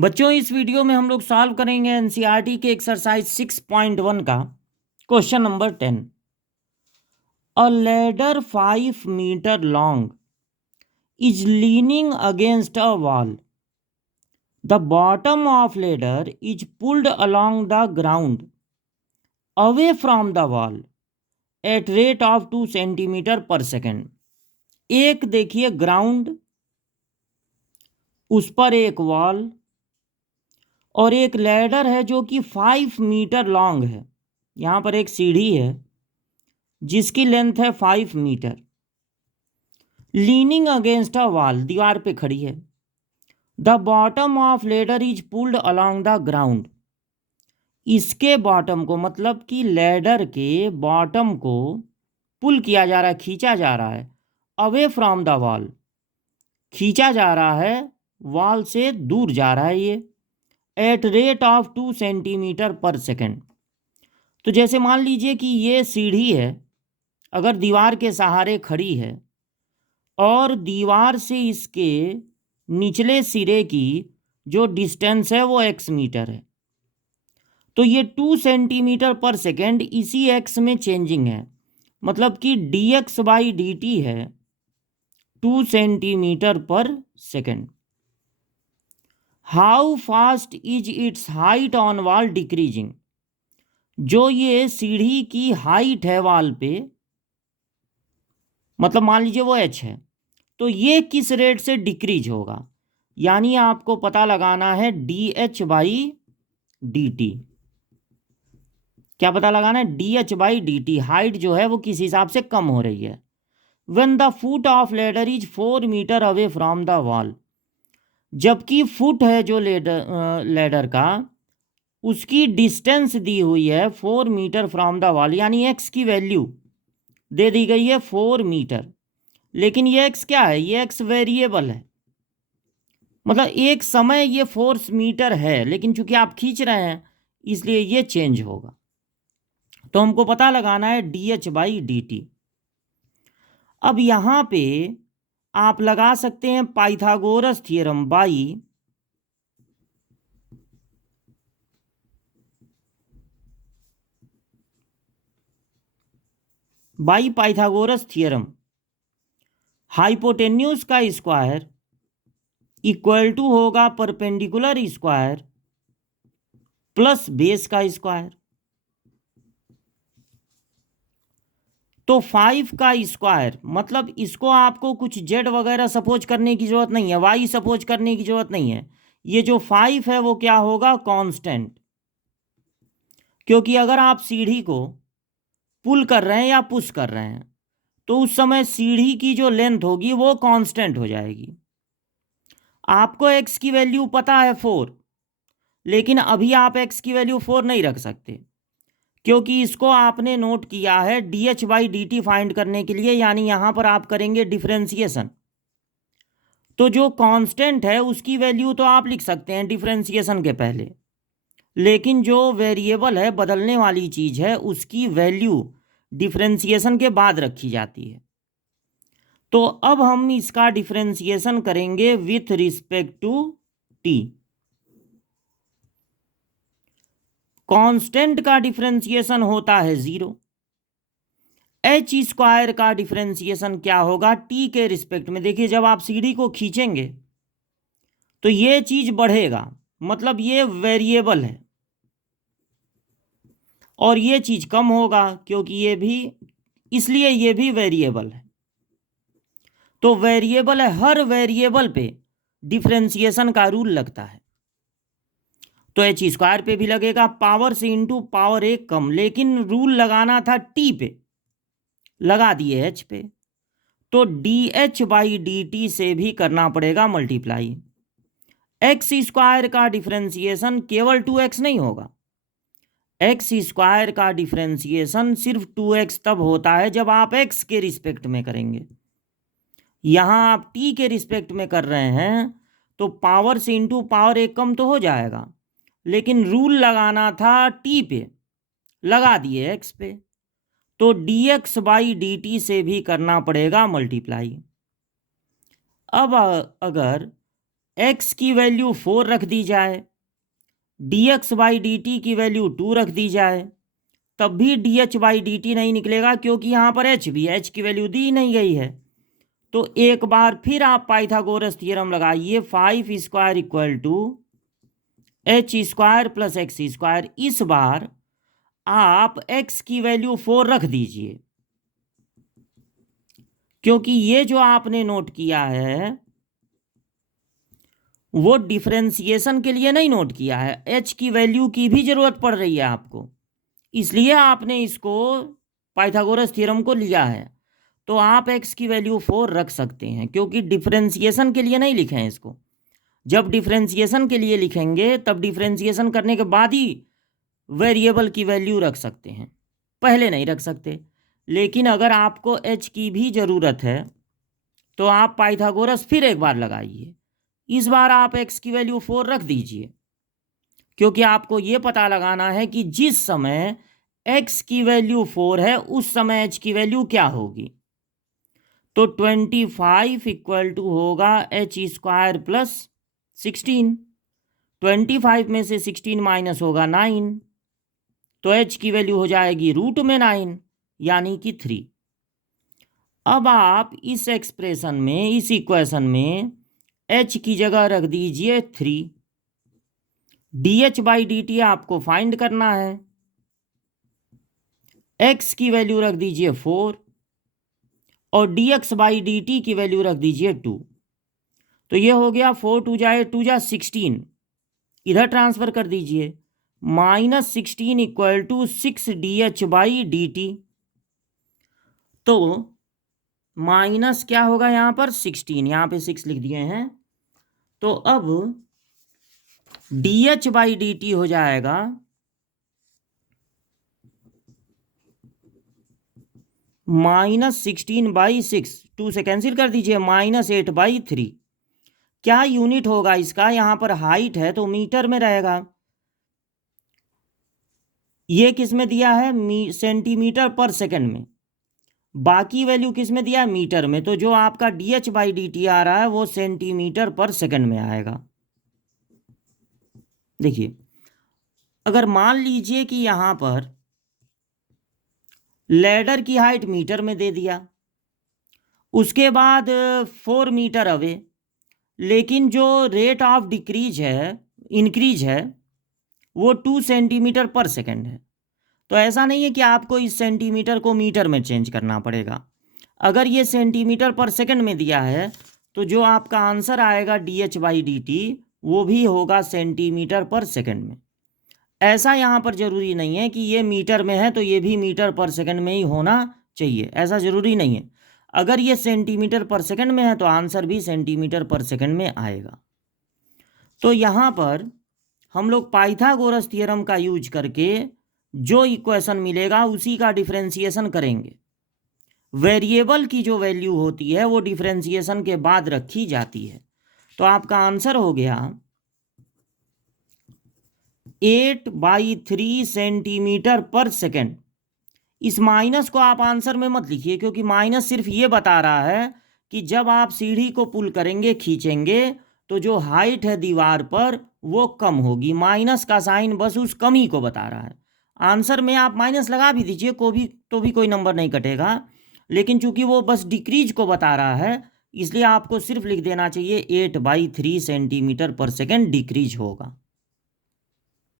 बच्चों, इस वीडियो में हम लोग सॉल्व करेंगे एनसीईआरटी के एक्सरसाइज 6.1 का question number 10। A ladder 5 metre long is leaning against a wall. The bottom of ladder is pulled along the ground away from the wall at rate of 2 centimetre पर second. एक देखिए ground, उस पर एक wall और एक ladder है जो कि 5 मीटर लॉन्ग है. यहाँ पर एक सीढ़ी है जिसकी लेंथ है 5 metre. Leaning against a wall, दीवार पे खड़ी है. The bottom of ladder is pulled along the ground. इसके बॉटम को, मतलब कि लेडर के बॉटम को पुल किया जा रहा है, खींचा जा रहा है. अवे फ्रॉम द वॉल, खींचा जा रहा है, वॉल से दूर जा रहा है ये. एट रेट ऑफ 2 सेंटीमीटर पर सेकेंड. तो जैसे मान लीजिए कि ये सीढ़ी है, अगर दीवार के सहारे खड़ी है और दीवार से इसके निचले सिरे की जो डिस्टेंस है वो x मीटर है, तो ये 2 सेंटीमीटर पर सेकेंड इसी x में चेंजिंग है. मतलब कि dx बाई dt है 2 सेंटीमीटर पर second. How fast is it's height on wall decreasing. जो ये सीढ़ी की हाइट है वॉल पे, मतलब मान लीजिए वो h है, तो ये किस रेट से डिक्रीज होगा. यानी आपको पता लगाना है dh बाई dt. क्या पता लगाना है? dh by dt. हाइट जो है वो किस हिसाब से कम हो रही है. When the foot of ladder is 4 metre away from the wall. जबकि फुट है जो लेडर का, उसकी डिस्टेंस दी हुई है 4 मीटर फ्रॉम द वॉल. यानी x की वैल्यू दे दी गई है 4 मीटर. लेकिन ये x क्या है? ये x वेरिएबल है. मतलब एक समय ये 4 मीटर है, लेकिन चूंकि आप खींच रहे हैं इसलिए ये चेंज होगा. तो हमको पता लगाना है dh बाई dt. अब यहाँ पे आप लगा सकते हैं Pythagoras theorem by Pythagoras theorem. Hypotenuse का स्क्वायर इक्वल टू होगा परपेंडिकुलर स्क्वायर प्लस बेस का स्क्वायर. तो 5 का स्क्वायर, मतलब इसको आपको कुछ जेड वगैरह सपोज करने की जरूरत नहीं है, वाई सपोज करने की जरूरत नहीं है. ये जो 5 है वो क्या होगा? कांस्टेंट. क्योंकि अगर आप सीढ़ी को पुल कर रहे हैं या पुश कर रहे हैं तो उस समय सीढ़ी की जो लेंथ होगी वो कांस्टेंट हो जाएगी. आपको x की वैल्यू पता है 4, लेकिन अभी आप x की वैल्यू 4 नहीं रख सकते, क्योंकि इसको आपने नोट किया है dh बाई dt फाइंड करने के लिए. यानी यहां पर आप करेंगे डिफरेंशिएशन. तो जो कांस्टेंट है उसकी वैल्यू तो आप लिख सकते हैं डिफरेंशिएशन के पहले, लेकिन जो वेरिएबल है, बदलने वाली चीज है, उसकी वैल्यू डिफरेंशिएशन के बाद रखी जाती है. तो अब हम इसका डिफरेंशिएशन करेंगे with respect to t. Constant का डिफरेंशिएशन होता है 0. h स्क्वायर का डिफरेंशिएशन क्या होगा? t के रिस्पेक्ट में. देखिए, जब आप सीढ़ी को खींचेंगे तो ये चीज बढ़ेगा, मतलब ये वेरिएबल है, और ये चीज कम होगा क्योंकि ये भी, इसलिए ये भी वेरिएबल है. तो वेरिएबल है, हर वेरिएबल पे डिफरेंशिएशन का रूल लगता है. तो एच स्क्वायर पे भी लगेगा, पावर से इंटू पावर एक कम, लेकिन रूल लगाना था टी पे, लगा दिए एच पे. तो D H by D T से भी करना पड़ेगा मल्टीप्लाई. एक्स स्क्वायर का डिफरेंशिएशन केवल 2x नहीं होगा. एक्स स्क्वायर का डिफरेंशिएशन सिर्फ 2x तब होता है जब आप x के रिस्पेक्ट में करेंगे. यहां आप t के रिस्पेक्ट में कर रहे हैं तो पावर से इंटू पावर एक कम तो हो जाएगा, लेकिन रूल लगाना था t पे, लगा दिए x पे. तो dx बाई dt से भी करना पड़ेगा मल्टीप्लाई. अब अगर x की वैल्यू 4 रख दी जाए, dx बाई डी टी की वैल्यू 2 रख दी जाए, तब भी dh बाई डी टी नहीं निकलेगा, क्योंकि यहाँ पर h भी है, h की वैल्यू दी नहीं गई है। तो एक बार फिर आप पाइथागोरस थ्योरम लगाइए, 5 square equal to H square plus X square. इस बार आप x की वैल्यू 4 रख दीजिए, क्योंकि ये जो आपने नोट किया है वो डिफरेंशिएशन के लिए नहीं नोट किया है, h की वैल्यू की भी जरूरत पड़ रही है आपको, इसलिए आपने इसको पाइथागोरस थ्योरम को लिया है। तो आप x की वैल्यू 4 रख सकते हैं, क्योंकि डिफरेंशिएशन के लिए नहीं लिखे हैं इसको। जब डिफरेंशिएशन के लिए लिखेंगे तब डिफरेंशिएशन करने के बाद ही वेरिएबल की वैल्यू रख सकते हैं, पहले नहीं रख सकते। लेकिन अगर आपको h की भी ज़रूरत है तो आप पाइथागोरस फिर एक बार लगाइए। इस बार आप x की वैल्यू 4 रख दीजिए, क्योंकि आपको ये पता लगाना है कि जिस समय x की वैल्यू 4 है उस समय h की वैल्यू क्या होगी। तो 25 इक्वल टू होगा एच स्क्वायर प्लस 16। 25 में से 16 माइनस होगा 9, तो h की वैल्यू हो जाएगी रूट में 9 यानी कि 3। अब आप इस एक्सप्रेशन में, इस इक्वेशन में h की जगह रख दीजिए 3। dh बाई डी टी आपको फाइंड करना है, x की वैल्यू रख दीजिए 4 और dx बाई डी टी की वैल्यू रख दीजिए 2। तो ये हो गया 4 2 जाए 2 जा 16, इधर ट्रांसफर कर दीजिए, -16 equal to 6 dh by D T. तो माइनस क्या होगा यहाँ पर 16, यहाँ पे 6 लिख दिए हैं। तो अब dh बाई डी टी हो जाएगा -16/6, 2 से कैंसिल कर दीजिए, -8/3। क्या यूनिट होगा इसका, यहाँ पर हाइट है तो मीटर में रहेगा, ये किस में दिया है सेंटीमीटर पर सेकंड में, बाकी वैल्यू किस में दिया है मीटर में। तो जो आपका dh बाई डी टी आ रहा है वो सेंटीमीटर पर सेकंड में आएगा। देखिए, अगर मान लीजिए कि यहाँ पर लैडर की हाइट मीटर में दे दिया, उसके बाद 4 मीटर अवे, लेकिन जो रेट ऑफ डिक्रीज है, इंक्रीज है, वो 2 सेंटीमीटर पर सेकंड है। तो ऐसा नहीं है कि आपको इस सेंटीमीटर को मीटर में चेंज करना पड़ेगा। अगर ये सेंटीमीटर पर सेकंड में दिया है तो जो आपका आंसर आएगा dh बाई डी टी वो भी होगा सेंटीमीटर पर सेकंड में। ऐसा यहाँ पर ज़रूरी नहीं है कि ये मीटर में है तो ये भी मीटर पर सेकंड में ही होना चाहिए, ऐसा ज़रूरी नहीं है। अगर ये सेंटीमीटर पर सेकंड में है तो आंसर भी सेंटीमीटर पर सेकंड में आएगा। तो यहाँ पर हम लोग पाइथागोरस थ्योरम का यूज करके जो इक्वेशन मिलेगा उसी का डिफरेंशिएशन करेंगे। वेरिएबल की जो वैल्यू होती है वो डिफरेंशिएशन के बाद रखी जाती है। तो आपका आंसर हो गया 8/3 सेंटीमीटर पर सेकंड। इस माइनस को आप आंसर में मत लिखिए, क्योंकि माइनस सिर्फ ये बता रहा है कि जब आप सीढ़ी को पुल करेंगे, खींचेंगे, तो जो हाइट है दीवार पर वो कम होगी। माइनस का साइन बस उस कमी को बता रहा है। आंसर में आप माइनस लगा भी दीजिए तो भी कोई नंबर नहीं कटेगा, लेकिन चूंकि वो बस डिक्रीज को बता रहा है इसलिए आपको सिर्फ लिख देना चाहिए 8/3 सेंटीमीटर पर सेकंड डिक्रीज होगा।